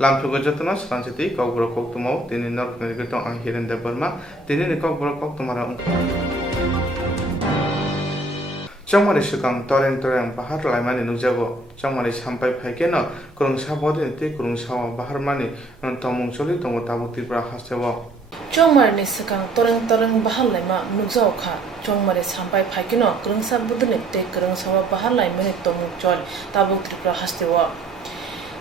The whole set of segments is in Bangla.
Lampugo jotno Swrangchati Kokborok Koktwma tini nok nirgitong ang hiren de Burma tini ni Kokborok Koktwma ra Chongmari sukang toreng bahar laimani nukjago chongmari sampai phaikeno kurungsa bodin ti kurungsa bahar mani tomung choli tongo tabuk tipra hasewo Chongmari ni sukang toreng bahar laima nukjago kha chongmari sampai phaikeno kurungsa bodin ti kurungsa bahar laimani tomung chol tabuk tipra hasewo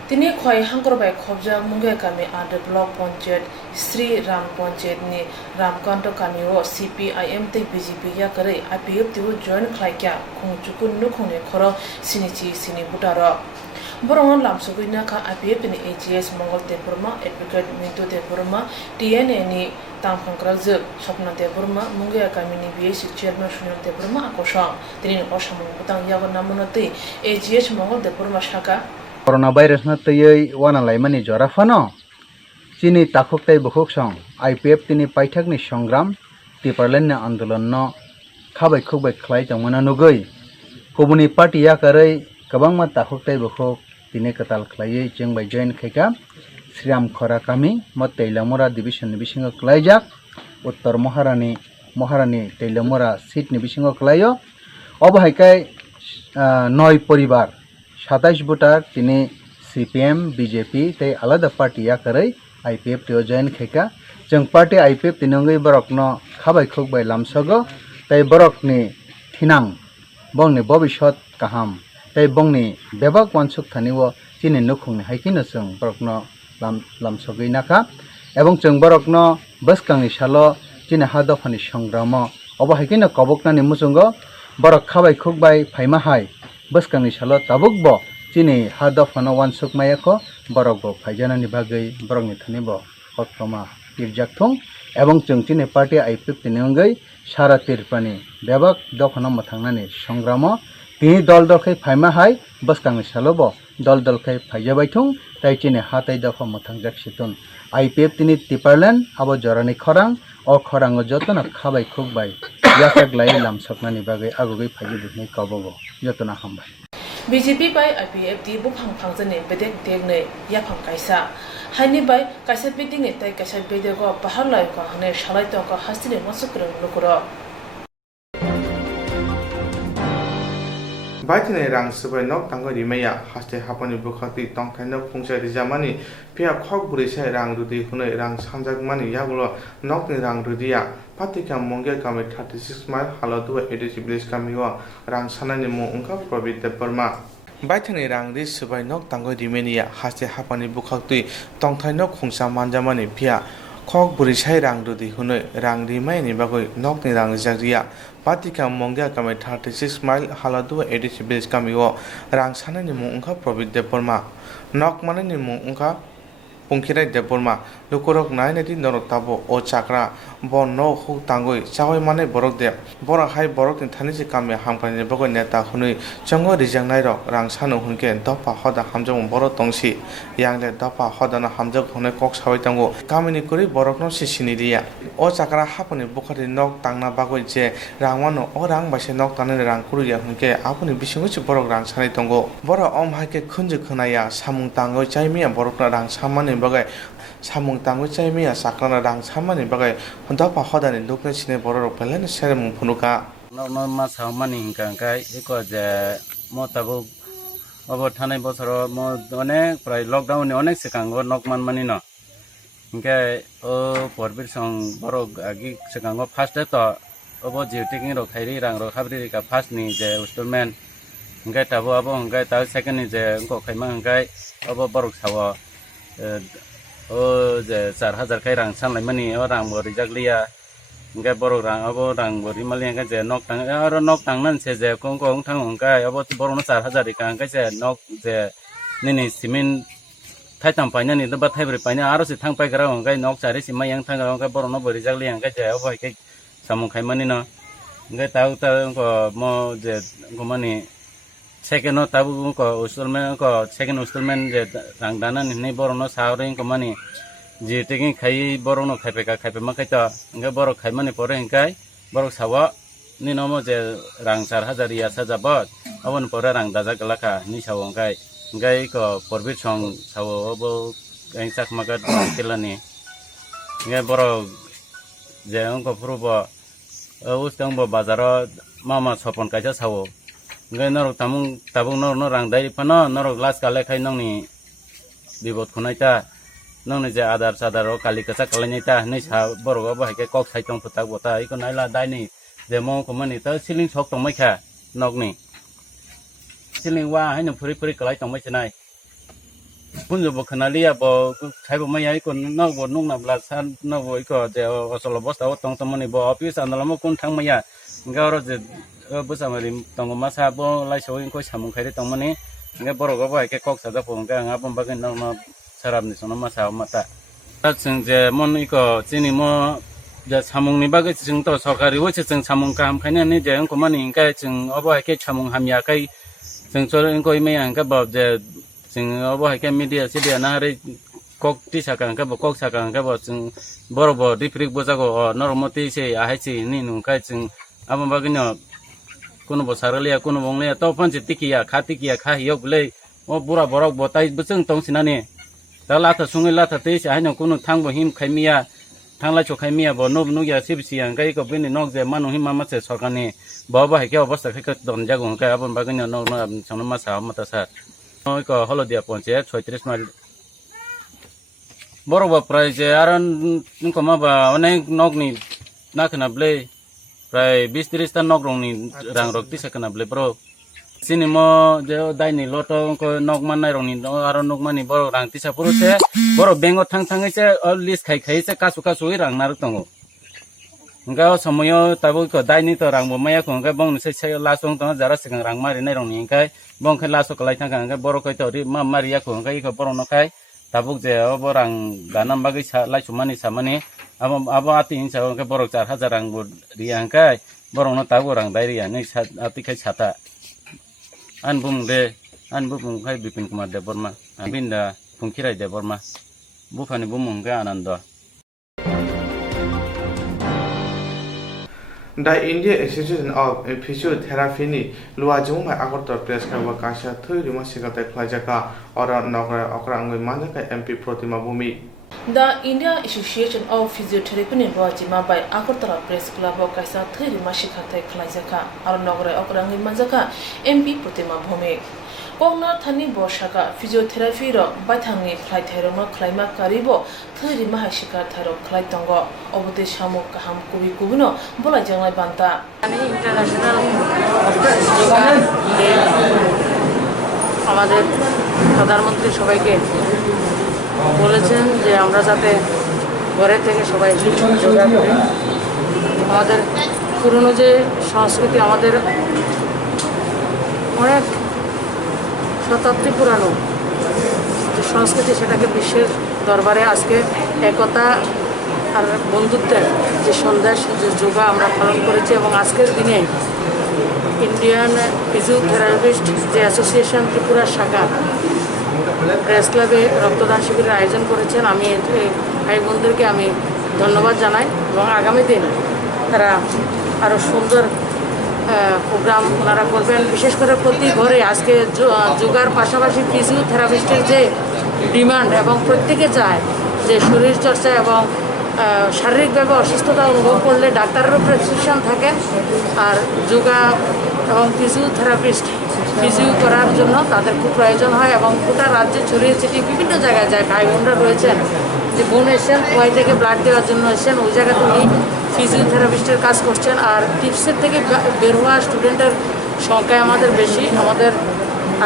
Tini khoi hangkorbai khobja mungai kami ada blok panchayat Sri Ram panchayat ni Ramkanto kami wo CPIM te BJP ya kare IPF tu join khlaikya khongchukun nukhone khoro sinichi sini butaro Borong lamsugui na ka IPF ni AGS Mongol te Burma Advocate Minto te Burma TNA ni Tangphangkrajak Sopna te Burma mungai kami ni BSC chairman Shunyon te Burma akosang tini osamung butang yago namunate AGS Mongol te Burma shaka Coronavirus na tayay wana laimani jora fano chini takhok tai bukhok song IPF tini paithak ni songram tiparlen na andolan no khabai khokbai khlai jamana nugoi kobuni party ya karai kabangma takhok tai bukhok tini katal khlai chengbai join khaika Sriram khora kami mo teilamora division ni bisingo khlaijak uttor moharani teilamora seat ni bisingo khlaio obhaikai 9 poribar 27 voter tini CPM BJP tei alada party ya karai IPF teo join kheka jeng party IPF tinongai borok no khabai khokbai lamsago tei borok ni thinang bongni bobishot kaham tei bongni bebak wansuk thaniwo chini nukhungni haikino jeng borok no lamsogoi naka ebong jeng borok no baskangni salo chini hadofani songramo obo haikino koboknani musungo borok khabai khokbai phaima hai baskangni salo tabukbo chini hadofano wansuk mayako borokbo phaijana ni bagai borokni thani bo Koktwma tirjakthung ebong chini party IPF tinongai sara tirpani bebak dofano mathangnani songramo tini dol khai phaima hai baskangni salo bo dol khai phaijabaithung tai chini hatai dofa mathangjak situn IPF tini tiparlen abo jorani khorang o khorango jotona khabai khokbai yasak lai lamsaknani bagai agogai phaijibuni kobogo jotona hambai BJP by IPF di buphang phangjane bedek degne yaphang kaisa haini by kaisa beding ne tai kaisa bedego bahar lai ko hane shalai to ko hasine masukrang lokoro Baitine rang sebai nok tanggo rimaya haste hapani bukhati tongkai nok pungsa rijamani pia khok buri sai rang rudi hunai rang sanjak mani yagulo nok ni rang rudia patika mongge kami 36 mile haladu edisi village kami wa rang sanani mo ungka probit de Burma Baitine rang ri sebai nok tanggo rimania haste hapani bukhati tongkai nok khungsa manjamani pia khok buri sai rang rudi hunai rang rimai ni bagoi nok ni rang jagria Patika mongga kami 36 mile haladu edisi village kami wo rang sana ni mo ungka probit de Burma nok mana ni mo ungka pungkirai de Burma lukorok nai neti norok tabo o chakra bon no hu tangoi chawai mane borok de borok hai borok ni thani si kami hamkani bagoi neta hunui chongo rijang nai rok rang sanu hunke dopa hoda hamjong borok tongsi yangle dopa hoda na hamjok hunai kok sawai tango kami ni kuri borok no sisini dia o chakra hapani bukhari nok tangna bagoi je rangwano o rang base nok tane rang kuru ya hunke apuni bisingo chi borok rang sanai tongo borok om haike khunju khunaya samung tangoi chaimiya borok na rang samani bagai samung tango chaimiya sakrana rang samani bagai dopa hoda ni lukne sine borok pelen serem phunuka no ma samani hingkai eko je mo tabu obo thanai bochoro mo onek prai lockdown ni onek sekango nokman mani no hingkai o porbir song borok agi sekango first to obo je taking ro khairi rang ro khabri ka first ni je installment hingkai tabu abo hingkai ta second ni je ko khaima hingkai obo borok sawo o je 4000 kai rang sanlai mani o rang bo rijaglia hingkai borok rang abo rang bo rimali hingkai je nok tang aro nok tang nan se je kong thang hingkai abo borok no 4000 ka hingkai je nok je nini cement thai tam paina ni ba thai bri paina aro se thang pai gara hingkai nok chari si mayang thang gara hingkai borok no bo rijaglia hingkai je abo hingkai samung khai mani no hingkai tau ko mo je gomani second no tabu ko installment ko second installment je rang dana ni borok no sawring ko mani je taking khai borok no khaipe ma kai to hingkai borok khai mani pore hingkai borok sawa ni nomo je rang 4000 ya sajabot abon pore rang daja galaka ni sawo hingkai ko porbit song sawo obo yang sak magat tilani nge borok je angko prubo ustang bo bazaro mama sopon kaisa sawo nge norok tabung norok rang dai pano norok las kale khai nongni bibot khunaita nongni je adar sadaro kali kasa kalanyita nei sa borok bo haike kok saitong putak bota iko naila dai ni je mo komani ta siling sok tong mai kha nokni siling wa haino phuri phuri kalai tong mai chnai pun jo bokanalia bo khai bo mai ai kon nok bo nung na bla san nok bo iko je osolo bosta o tong tomani bo office andalamo kun thang maya ngaro je busamari tong ma sa bo lai so ko samung khai tong mani nge borok bo haike kok sa da pong ga ngapon bagin nok no sarap ni sono ma sa mata ta chung je mon iko chini mo je samung ni bagai chung to sorkari wo chung samung kam khaina ni je ko mani kai chung obo haike samung hamya kai chung chor ko ime ang ka bob je chung obo haike media sidia na hari kok ti sakang ka bo kok sakang ka bo chung borobo diprik bojago normoti se ahaichi ni nu kai chung abo bagino kuno bo saralia kuno bonglia to panchi tikiya kha yok le o pura borok botai buchung tong sinani dala ta sungi la ta te se haino kuno thang bo him khaimia thangla cho khaimia bo nob nu ya sibsi ang kai ko bini nok je manu him mama se sorkani bo ba haike obostha khai ka don jago kai abon bagino no no sono ma sa mata sa oi ko holodia ponche 36 mail borok prai je aran ko ma ba onek nok ni na khana ble prai 20-30 ta nok rong ni rang rok ti sakana ble bro sinimo je dai ni loto ko nok man nai rong ni aron nok mani boro rang ti sa puru se boro bengo thang se list khai se kasu rang nar tongo nga samoyo tabo ko dai ni to rang bo maya ko nga bong se la song to jara singang rang mari nai rong ni kai bong khai la so kalai thang nga boro ko to ri ma maria ko nga ko boro no kai tabuk je borang ganam bagi lai sumani samani abo ati insa ke borok 4000 rang bu riang kai borong no tago rang dai ria nei ati kai chata an bum kai bipin kumar de borma abinda pungkirai de borma bufani bumung ga anando The India Institute of Physiotherapy ni luajung mai Agartala press ka wakasha thoi rima sikate khlajaka ora nokra okra ngoi manjaka MP Koktwma bhumi The India Association of Physiotherapy ni luajima by Agartala press club wakasha thoi rima sikate khlajaka ora nokra okra ngoi manjaka MP Koktwma bhumi Kongna thani boshaka physiotherapy ro bathangi khlai theroma khlaima karibo thiri mahashika tharo khlai tongo obode samuk kaham kubi kubino bola janglai banta আমি ইন্টারন্যাশনাল আমাদের প্রধানমন্ত্রী সবাইকে বলেছেন যে আমরা যাতে ঘরে থেকে সবাই যোগা করি আমাদের পুরনো যে সংস্কৃতি আমাদের অনেক শতাব্দী পুরানো যে সংস্কৃতি সেটাকে বিশ্বের দরবারে আজকে একতা আর বন্ধুত্বের যে সন্ধ্যায় যে যোগা আমরা পালন করেছি এবং আজকের দিনে ইন্ডিয়ান ফিজিওথেরাপিস্ট যে অ্যাসোসিয়েশন ত্রিপুরা শাখা প্রেস ক্লাবে রক্তদান শিবিরের আয়োজন করেছেন আমি ভাই বোনদেরকে আমি ধন্যবাদ জানাই এবং আগামী দিন তারা আরও সুন্দর প্রোগ্রাম ওনারা করবেন বিশেষ করে প্রতি ঘরে আজকে যোগার পাশাপাশি ফিজিওথেরাপিস্টের যে ডিমান্ড এবং প্রত্যেকে চায় যে শরীরচর্চা এবং শারীরিকভাবে অসুস্থতা অনুভব করলে ডাক্তারেরও প্রেসক্রিপশন থাকে আর যোগা এবং ফিজিওথেরাপিস্ট ফিজিও করার জন্য তাদের খুব প্রয়োজন হয় এবং গোটা রাজ্যে ছড়িয়ে ছিটিয়ে বিভিন্ন জায়গায় যায় ভাই বোনরা রয়েছেন যে বোন এসেছেন খোয়াই থেকে ব্লাড দেওয়ার জন্য এসেছেন ওই জায়গাতে উনি ফিজিওথেরাপিস্টের কাজ করছেন আর টিপসের থেকে বের হওয়া স্টুডেন্টের সংখ্যায় আমাদের বেশি আমাদের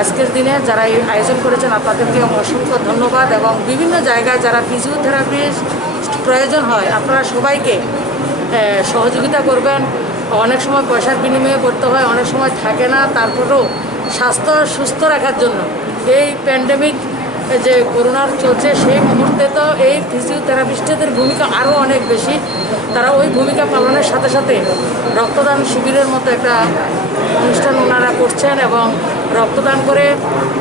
আজকের দিনে যারা এই আয়োজন করেছেন আপনাদেরকে অসংখ্য ধন্যবাদ এবং বিভিন্ন জায়গায় যারা ফিজিওথেরাপিস্ট প্রয়োজন হয় আপনারা সবাইকে সহযোগিতা করবেন অনেক সময় পয়সার বিনিময়ে করতে হয় অনেক সময় থাকে না তারপরেও স্বাস্থ্য সুস্থ রাখার জন্য এই প্যান্ডেমিক যে করোনার চলছে সেই মুহূর্তে তো এই ফিজিওথেরাপিস্টদের ভূমিকা আরও অনেক বেশি তারা ওই ভূমিকা পালনের সাথে সাথে রক্তদান শিবিরের মতো একটা অনুষ্ঠান ওনারা করছেন এবং রক্তদান করে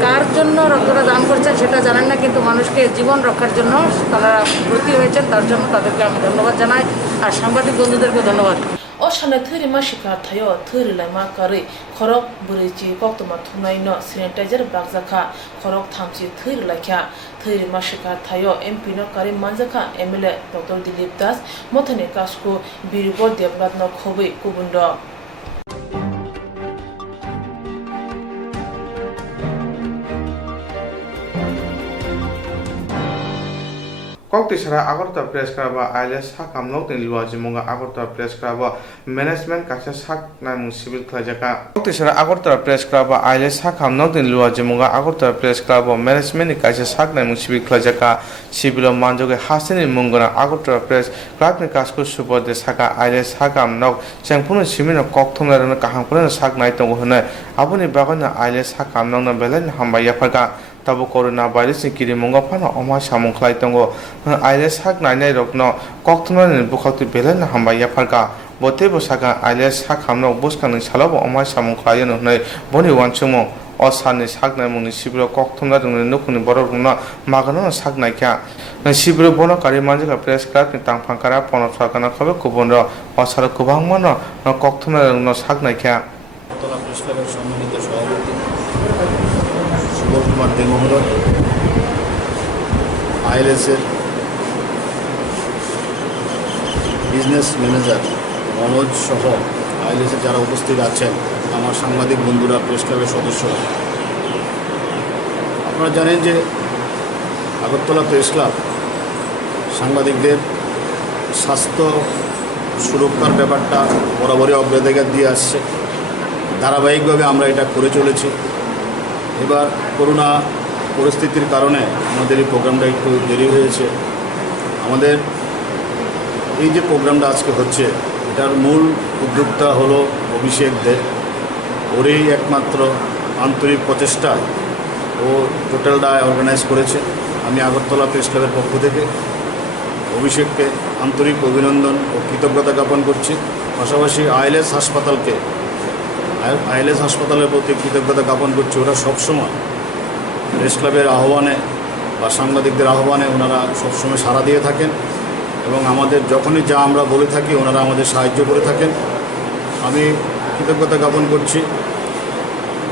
কার জন্য রক্তটা দান করছেন সেটা জানেন না কিন্তু মানুষকে জীবন রক্ষার জন্য তারা ব্রতী হয়েছেন তার জন্য তাদেরকে আমি ধন্যবাদ জানাই আর সাংবাদিক বন্ধুদেরকে ধন্যবাদ o shana thiri ma shika thayo thiri lama kare khorok burichi Koktwma thunai no sanitizer bagzakha khorok thamchi thiri lakha thiri ma shika thayo MP no kare manjaka MLA Dr. Dilip Das mothane kasko biribor devlat no khobe kubundo Koktwma Agartala Press Club ILS Hakam Nokni Lua Jimunga Agartala Press Club Management Kaisa Sak Naimung Civil Klajaka Koktwma Agartala Press Club ILS Hakam Nokni Lua Jimunga Agartala Press Club Management Kaisa Sak Naimung Civil Klajaka Civil Manjoge Hasini Mungona Agartala Press Club ni Kasko Support de Saka ILS Hakam Nok Changpun Simino Koktwma Rana Kahangpun Sak Naitong Hone Abuni Bagana ILS Hakam Nokna Belen Hambaya Phaka tabo corona virus ni kiri munga phana oma samung khlai tongo ILS hak nainai rokno Koktwma ni bukhati belen hamba ya pharka bote bosaka ILS hak hamno boskang ni salabo oma samung khlai no nei boni wanchumo osani sak nai mungni sibro Koktwma dungni nukuni borok no magano sak naikya sibro bono kari manjaka press club ni tangphangkara pono thakana khobe kubonro osara kubangmano Koktwma no sak naikya তোলা প্রেস ক্লাবের সম্মানিত সভাপতি সুবল কুমার দে মহোদয় আইএলএসের বিজনেস ম্যানেজার মনোজ সহ আইএলএসের যারা উপস্থিত আছেন আমার সাংবাদিক বন্ধুরা প্রেস ক্লাবের সদস্যরা আপনারা জানেন যে আগরতলা প্রেস ক্লাব সাংবাদিকদের স্বাস্থ্য সুরক্ষার ব্যাপারটা বরাবরই অগ্রাধিকার দিয়ে আসছে ধারাবাহিকভাবে আমরা এটা করে চলেছি এবার করোনা পরিস্থিতির কারণে আমাদের এই প্রোগ্রামটা একটু দেরি হয়েছে আমাদের এই যে প্রোগ্রামটা আজকে হচ্ছে এটার মূল উদ্যোক্তা হলো অভিষেক দে ওরই একমাত্র আন্তরিক প্রচেষ্টায় ও টোটালটা অর্গানাইজ করেছে আমি আগরতলা প্রেস ক্লাবের পক্ষ থেকে অভিষেককে আন্তরিক অভিনন্দন ও কৃতজ্ঞতা জ্ঞাপন করছি পাশাপাশি আইএলএস হাসপাতালের প্রতি কৃতজ্ঞতা জ্ঞাপন করছি ওরা সবসময় প্রেস ক্লাবের আহ্বানে বা সাংবাদিকদের আহ্বানে ওনারা সবসময় সাড়া দিয়ে থাকেন এবং আমাদের যখনই যা আমরা বলে থাকি ওনারা আমাদের সাহায্য করে থাকেন আমি কৃতজ্ঞতা জ্ঞাপন করছি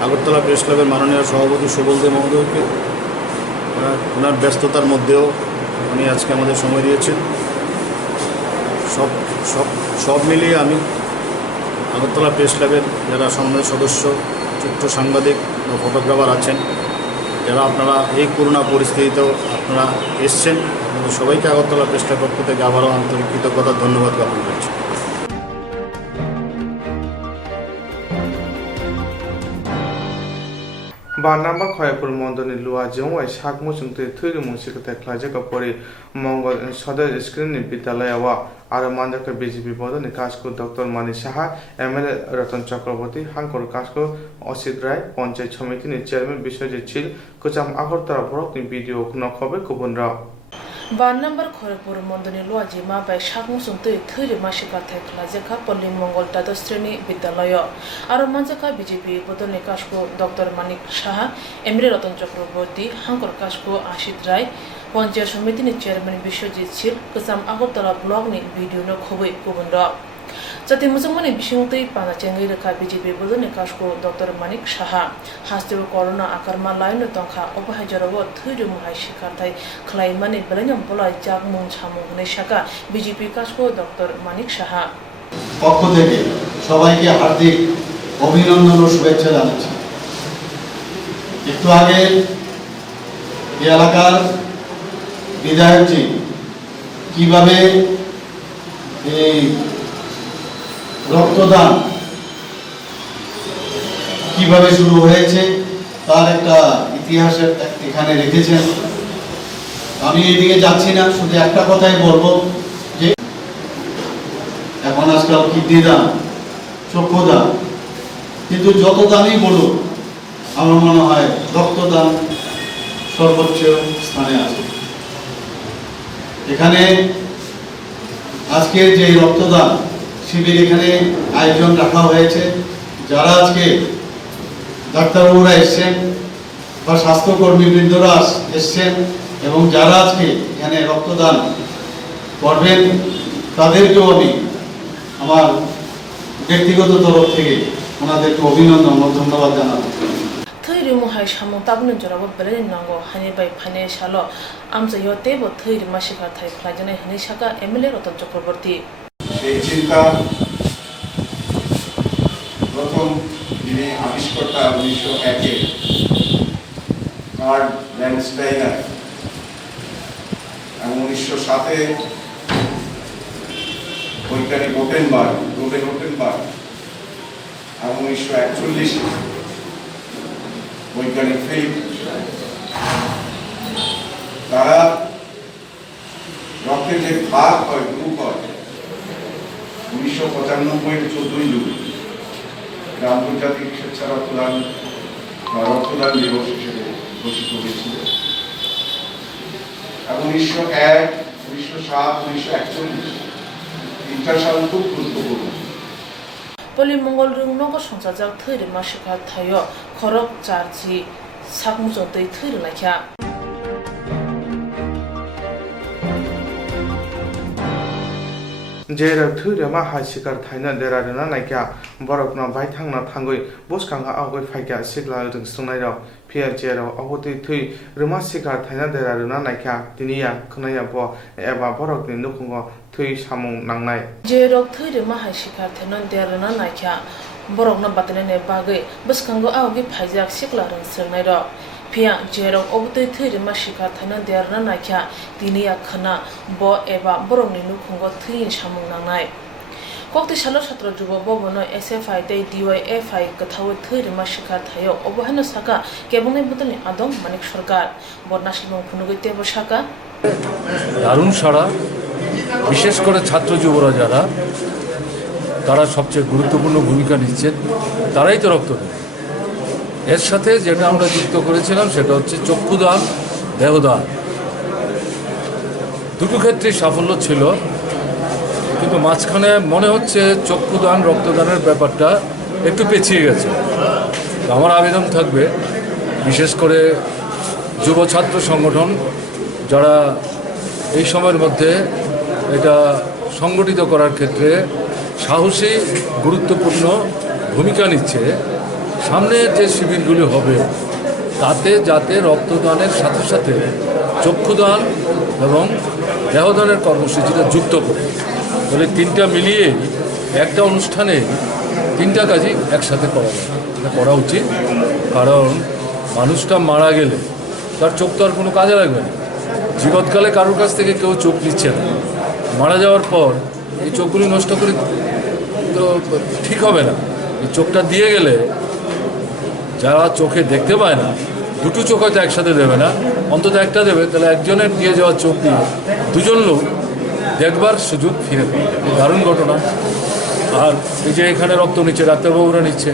আগরতলা প্রেস ক্লাবের মাননীয় সভাপতি সুবল দে মহোদয়কে ওনার ব্যস্ততার মধ্যেও উনি আজকে আমাদের সময় দিয়েছেন সব মিলিয়ে আমি আগরতলা প্রেস ক্লাবের যারা সম্মানিত সদস্য ছোট্ট সাংবাদিক ও ফটোগ্রাফার আছেন যারা আপনারা এই করোনা পরিস্থিতিতেও আপনারা এসছেন সবাইকে আগরতলা প্রেস ক্লাব পক্ষ থেকে আবারও আন্তরিক কৃতজ্ঞতা ধন্যবাদ জ্ঞাপন করছি ba number khoyapur mondoni lua jongwai sakmu chungte thuri musikate khlajaka pori mongol sodar screen ni bidyalaya wa aro manjaka BJP bodoni kasko Dr. Mani Saha MLA Ratan Chakraborty hankor kasko Osit Rai Panchayat Samiti ni chairman Biswajit Chil Koktwma Agartala Borok ni video khuna khobe kubunra ba number khoyapur mondoni lua jima bai sakmu chungte thuri musikate khlajaka poli mongol dados shreni bidyalaya aro manjaka BJP bodoni kasko Dr. Mani Saha MLA Ratan Chakraborty hankor kasko Osit Rai Panchayat Samiti ni chairman Biswajit Chil Koktwma Agartala blog ni video no khobe kubunra jati mujungmani bisingtei pana chengai rekha BJP bodoni kasko Dr. Mani Saha hasteo corona akarma laino tongkha opahajarawo thuri muhai shikarthai khlaimani belanyam bolai jagmung chamung ne shaka BJP kasko Dr. Mani Saha পক্ষ থেকে সবাইকে হার্দিক অভিনন্দন ও শুভেচ্ছা জানাচ্ছি একটু আগে এই এলাকার বিধায়কজি কিভাবে এই রক্তদান কিভাবে শুরু হয়েছে তার একটা ইতিহাস এখানে রেখেছেন আমি এদিকে যাচ্ছি না শুধু একটা কথাই বলবো যে এখন আজকাল কিডনি দান চক্ষু দান কিন্তু যত দানই বলুন আমার মনে হয় রক্তদান সর্বোচ্চ স্থানে আছে এখানে আজকের যে রক্তদান শিবির এখানে আয়োজন রাখা হয়েছে যারা আজকে ডাক্তারবাবুরা এসছেন বা স্বাস্থ্যকর্মীবৃন্দরা এসছেন এবং যারা আজকে এখানে রক্তদান করবেন তাদেরকেও আমি আমার ব্যক্তিগত তরফ থেকে ওনাদেরকে অভিনন্দন ও ধন্যবাদ জানাবো। থৈরিমু হাই সামু তাবনে জরাবো বেলেন নাঙ্গো হানি বাই ফানে শালো আমজা ইয়তেবো থৈরিমা শিকার থাই ফ্লাইজনে হানি শাকা এমএলএ রতন চক্রবর্তী। এই চিন্তা প্রথম যিনি আবিষ্কর্তা 1901-এ কার্ল ল্যান্ডস্টাইনার এবং 1907-এ বৈজ্ঞানিক ওটেনবার্গ এবং 1941-এ বৈজ্ঞানিক ফিলিপ, তারা রক্তের যে ভাগ হয়, গ্রুপ হয়, 1995-এর 14 জুন আন্তর্জাতিক স্বেচ্ছা রক্তদান বা রক্তদান দিবস হিসেবে ঘোষিত হয়েছিল। এবং 1901, 1907, 1941 তিনটা সাল খুব গুরুত্বপূর্ণ। পলি মঙ্গল রুং নগ সংসাজাক থৈরিমা শিকার থাইও খরক চারজি সাকমুজো दै থৈরিনাখ্যা। जे थुरमा हा शिकार थाइना देराना नाइका बरकना बायथांना थांगै बसखांगा आवगै फाइका सिगला जों सुंनाय राव पिएलजे राव अबति थुइ रुमा शिकार थाइना देराना नाइका तिनिया खनाया ब एबा बरकनि नुखुंगो थुइ सामुं नांनाय जे रक थैरिमा हा शिकार थाइना देराना नाइका बरकना बातने बागै बसखांगो आवगै फाइजाक सिगला जों सुंनाय राव पिया जेरक अबति थैरिमा शिकार थाइना देराना नाइका तिनिया खना ब एबा बरकनि नुखुंगो थुइ सामुं नांनाय। Kokti shalo shatra juba bobono SFI day DYFI kathawe thirima shikar thayo obohano saka kebongai butani adong manik sarkar বর্ণাশ্রম খুনুগৈতে বসাকা দারুণ সাড়া, বিশেষ করে ছাত্র যুবরা যারা, তারা সবচেয়ে গুরুত্বপূর্ণ ভূমিকা নিচ্ছেন, তারাই তো রক্ত দেয়। এর সাথে যেটা আমরা যুক্ত করেছিলাম সেটা হচ্ছে চক্ষুদান, দেহদান, দুটো ক্ষেত্রেই সাফল্য ছিল, কিন্তু মাঝখানে মনে হচ্ছে চক্ষুদান রক্তদানের ব্যাপারটা একটু পেছিয়ে গেছে। আমার আবেদন থাকবে বিশেষ করে যুব ছাত্র সংগঠন যারা এই সময়ের মধ্যে এটা সংগঠিত করার ক্ষেত্রে সাহসী গুরুত্বপূর্ণ ভূমিকা নিচ্ছে, সামনে যে শিবিরগুলি হবে তাতে যাতে রক্তদানের সাথে সাথে চক্ষুদান এবং দেহদানের কর্মসূচিটা যুক্ত করে, বলে তিনটা মিলিয়ে একটা অনুষ্ঠানে তিনটা কাজই একসাথে করা উচিত। কারণ মানুষটা মারা গেলে তার চোখ তো আর কোনো কাজে লাগবে না। জীবৎকালে কারোর কাছ থেকে কেউ চোখ নিচ্ছে না, মারা যাওয়ার পর এই চোখগুলি নষ্ট করে তো ঠিক হবে না। এই চোখটা দিয়ে গেলে যারা চোখে দেখতে পায় না, দুটো চোখ হয়তো একসাথে দেবে না, অন্তত একটা দেবে, তাহলে একজনের দিয়ে যাওয়ার চোখ দিয়ে দুজন লোক দেখবার সুযোগ ফিরে পাবে। দারুণ ঘটনা। আর এই যে এখানে রক্ত নিচ্ছে, ডাক্তারবাবুরা নিচ্ছে,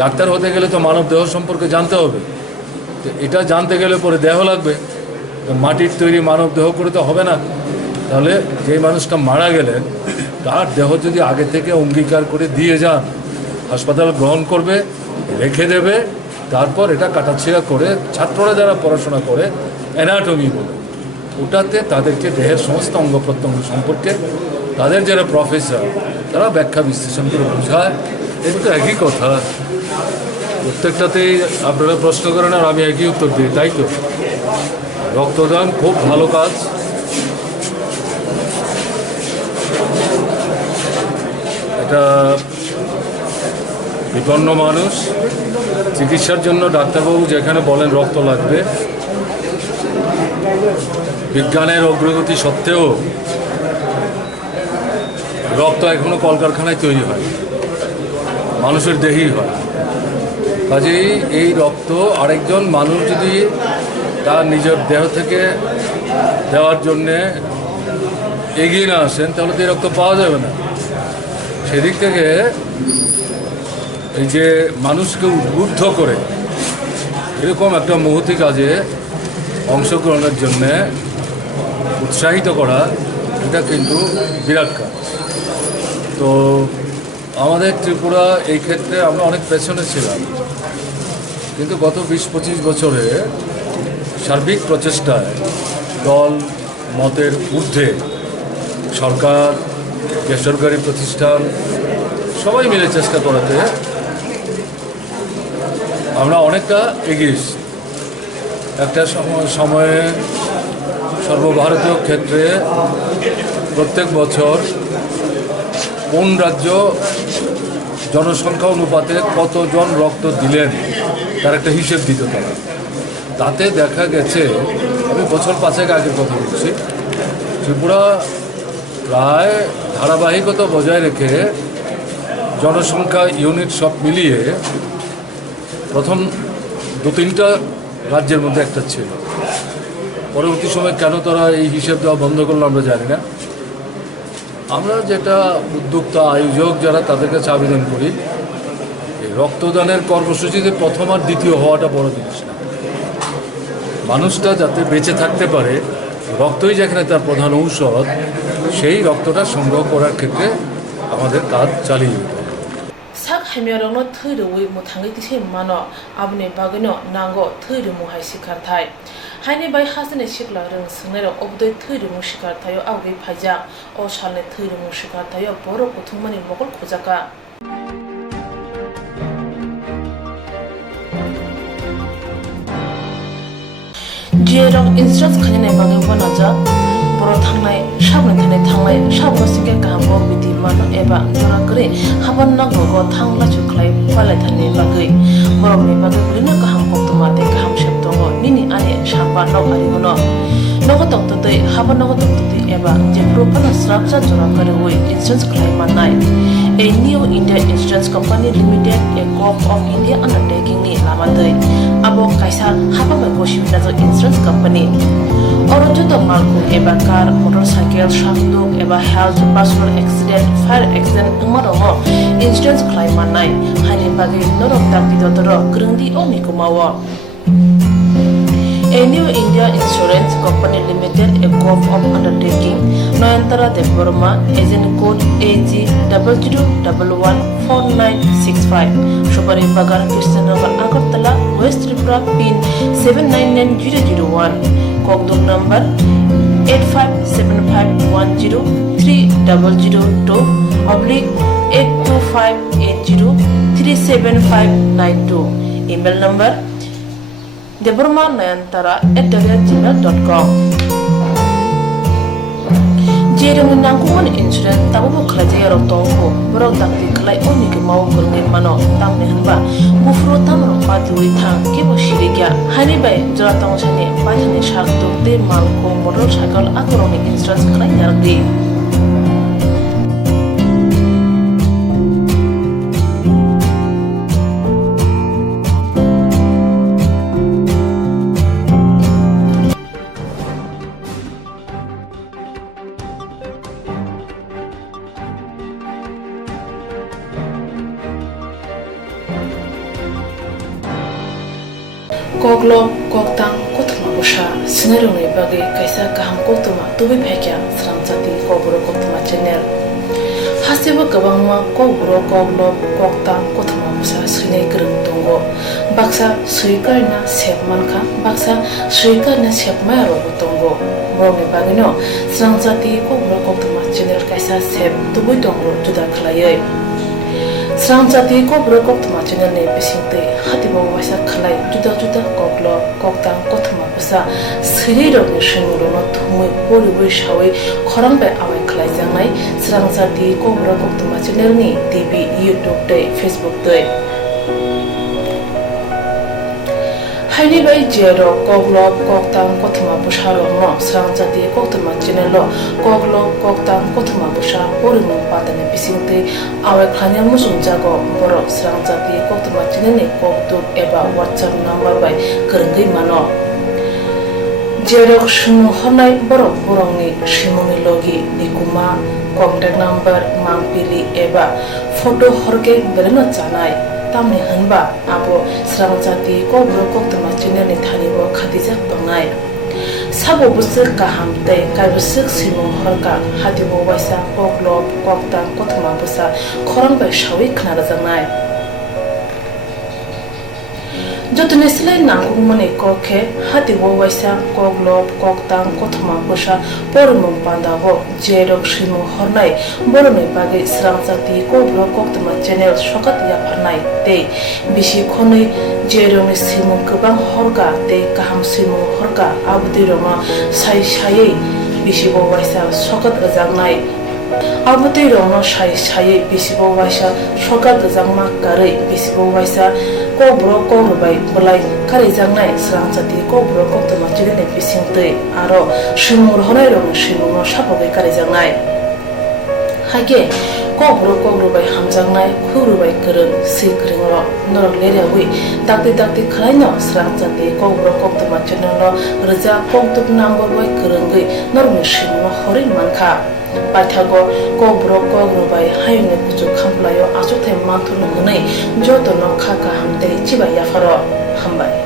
ডাক্তার হতে গেলে তো মানব দেহ সম্পর্কে জানতে হবে। তো এটা জানতে গেলে পরে দেহ লাগবে, মাটির তৈরি মানব দেহ করে তো হবে না। তাহলে যেই মানুষটা মারা গেলেন তার দেহ যদি আগে থেকে অঙ্গীকার করে দিয়ে যান, হাসপাতাল গ্রহণ করবে, রেখে দেবে, তারপর এটা কাটাছিড়া করে ছাত্ররা যারা পড়াশোনা করে অ্যানাটমি বলে, ওটাতে তাদেরকে দেহের সমস্ত অঙ্গ প্রত্যঙ্গ সম্পর্কে তাদের যারা প্রফেসর তারা ব্যাখ্যা বিশ্লেষণ করে বোঝায়। এটা তো একই কথা, প্রত্যেকটাতেই আপনারা প্রশ্ন করেন আর আমি একই উত্তর দিই, তাই তো? রক্তদান খুব ভালো কাজ। এটা বিপন্ন মানুষ, চিকিৎসার জন্য ডাক্তারবাবু যেখানে বলেন রক্ত লাগবে, বিজ্ঞানের অগ্রগতি সত্ত্বেও রক্ত এখনো কলকারখানায় তৈরি হয়, মানুষের দেহেই হয়। কাজেই এই রক্ত আরেকজন মানুষ যদি তার নিজের দেহ থেকে দেওয়ার জন্যে এগিয়ে না আসেন, তাহলে তো এই রক্ত পাওয়া যাবে না। সেদিক থেকে এই যে মানুষকে উদ্বুদ্ধ করে এরকম একটা মহতি কাজে অংশগ্রহণের জন্যে উৎসাহিত করা, এটা কিন্তু বিরাট কাজ। তো আমাদের ত্রিপুরা এই ক্ষেত্রে আমরা অনেক পেছনে ছিলাম, কিন্তু গত 20-25 বছরে সার্বিক প্রচেষ্টায় দল মতের ঊর্ধ্বে সরকার, বেসরকারি প্রতিষ্ঠান, সবাই মিলে চেষ্টা করাতে আমরা অনেকটা এগিয়ে এসেছি। একটা সময়ে সর্বভারতীয় ক্ষেত্রে প্রত্যেক বছর কোন রাজ্য জনসংখ্যা অনুপাতে কতজন রক্ত দিলেন তার একটা হিসেব দিত তারা। তাতে দেখা গেছে, আমি বছর 5 আগের কথা বলছি, ত্রিপুরা প্রায় ধারাবাহিকতা বজায় রেখে জনসংখ্যা ইউনিট সব মিলিয়ে প্রথম 2-3টা রাজ্যের মধ্যে একটা ছিল। পরবর্তী সময় কেন তারা এই হিসেব দেওয়া বন্ধ করলো আমরা জানি না। আমরা যেটা উদ্যোক্তা আয়োজক যারা তাদের কাছে আবেদন করি, এই রক্তদানের কর্মসূচিতে প্রথম আর দ্বিতীয় হওয়াটা বড় জিনিস না। মানুষটা যাতে বেঁচে থাকতে পারে, রক্তই যেখানে তার প্রধান ঔষধ, সেই রক্তটা সংগ্রহ করার ক্ষেত্রে আমাদের কাজ চালিয়ে যেতে হবে। sak hamyarongno thৈরুই muthangui tise mano abne bagino nango thৈরুmu hai sikarthai haine bai hasne sikla rung sunero obdoi thৈরুmu sikarthayo awi phaija o salne thৈরুmu sikarthayo boro kuthumani mokol khojaka jerong instructs khane bangi banaja boro thangnai sabne thane thanglai sabo sike kahbo biti mano eba jora kre haban nago go thangla chuklai palai thane bagai borok ni bagai bulina kaham koktwma te kaham sheptongo nini ane samba nok ari gono nogo toktotai haban nogo toktotai eba je propana srapsa jora kare oi insurance claim manai a new India Insurance Company Limited a co-op of India undertaking ni lamadai abo kaisa haba bai boshibna jo insurance company Orojoto malku eba car, motorcycle, shafduk eba health, personal accident, fire accident umarongo insurance claim manai haine bagi norok dakti dodoro grungdi oni kumawo A new India Insurance Company Limited a co-op of undertaking Noyantara Deborma agent code AG 00114965 Shubari Bagar Krishnagar Agartala West Tripura pin 799001 Kokborok number 8575103000/82580375592 email number debormanayantara@gmail.com Jerung nangkuman insurance tabu khlaje ro tongko borok takti khlai oni ke mau kurne mano tamne hanba bufro tamro patui thang ke bo shirigya hani bai jora tong chane pathane shakto te malko motorcycle akoroni insurance khlai yardi Koglok koktang Koktwma busha sinarungi bagi kaisa kaham Koktwma tubi phekya Swrangchati Kokborok Koktwma channel hasiba gabangma Kokborok koglok koktang Koktwma busha sinai grung tongo baksa suikarna sepmanka baksa suikarna sepmaro tongo moroni bagino Swrangchati Kokborok Koktwma channel kaisa sep tubi tongo juda khlaioi Swrangchati Kokborok Koktwma channel ne pisingte hatibo waisa khlai juda koklo koktang Koktwma busa siriro ni shinguro no thumui poribui shawai khorang bai awai khlai jangnai Swrangchati Kokborok Koktwma channel ni TV YouTube te Facebook te haini bai jero koglok koktang Koktwma busa ro no Swrangchati Koktwma channel lo koglok koktang Koktwma busa porimu patane pisingte awai khlanya musung jago borok Swrangchati Koktwma channel ni koktuk eba WhatsApp number bai kerenggai mano jerok shunu honai borok borongni shimoni logi nikuma contact number mangpili eba photo horke beleno chanai tamni hanba abo Swrangchati Kokborok Koktwma channel ni thanibo khatijak tongnai sabo busuk kaham tei kaibusuk simung horka hatibo waisa koglok koktang Koktwma busa khorang bai shawi khnara jangnai jotune silai nangmani kokhe hati bo waisa koglop koktang koktwma bosa pormung pandago jerok shimu hornai boroni bage Swrangchati Kokborok Koktwma channel sokat yafarnai te bisi khonoi jeroni simu gobang horga te kaham simu horga abdi roma sai sai bisi bo waisa sokat ajangnai abdi roma sai sai bisi bo waisa sokat ajangma kare bisi bo waisa Kokborok Kokrubai belai kari jangnai Swrangchati Kokborok Koktwma channel bisingtei aro shimur honai rong shimur sapogai kari jangnai hage Kokborok Kokrubai hamjangnai khurubai korong sikringo norok leriawi dakti khlaino Swrangchati Kokborok Koktwma channel no rja koktub number bai korongoi norok shimur hori mankha paithago Kokborok Kokrubai hayne kuchu khamplayo achuthai manthulu hnei jotono khaka hamte chiba yafaro hambai